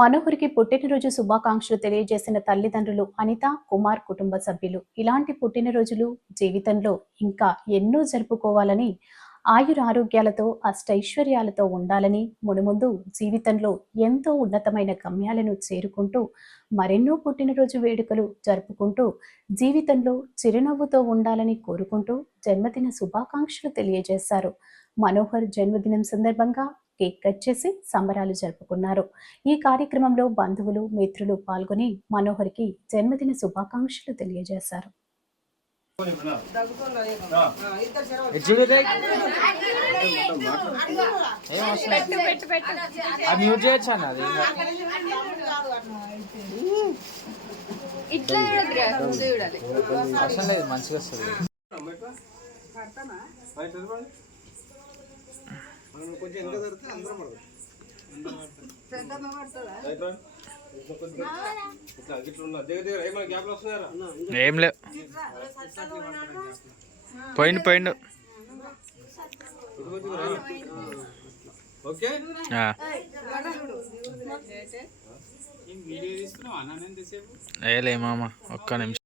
మనోహర్కి పుట్టినరోజు శుభాకాంక్షలు తెలియజేసిన తల్లిదండ్రులు అనిత కుమార్ కుటుంబ సభ్యులు. ఇలాంటి పుట్టినరోజులు జీవితంలో ఇంకా ఎన్నో జరుపుకోవాలని ఆయురారోగ్యాలతో అష్టైశ్వర్యాలతో ఉండాలని మునుముందు జీవితంలో ఎంతో ఉన్నతమైన గమ్యాలను చేరుకుంటూ మరెన్నో పుట్టినరోజు వేడుకలు జరుపుకుంటూ జీవితంలో చిరునవ్వుతో ఉండాలని కోరుకుంటూ జన్మదిన శుభాకాంక్షలు తెలియజేశారు. మనోహర్ జన్మదినం సందర్భంగా కేక్ కట్ చేసి సంబరాలు జరుపుకున్నారు. ఈ కార్యక్రమంలో బంధువులు మిత్రులు పాల్గొని మనోహర్కి జన్మదిన శుభాకాంక్షలు తెలియజేశారు. రే. ఏం అవసరం ఏం లేవు. పోయిండు పోయిండు. ఓకే. ఏ లే మామ ఒక్క నిమిషం.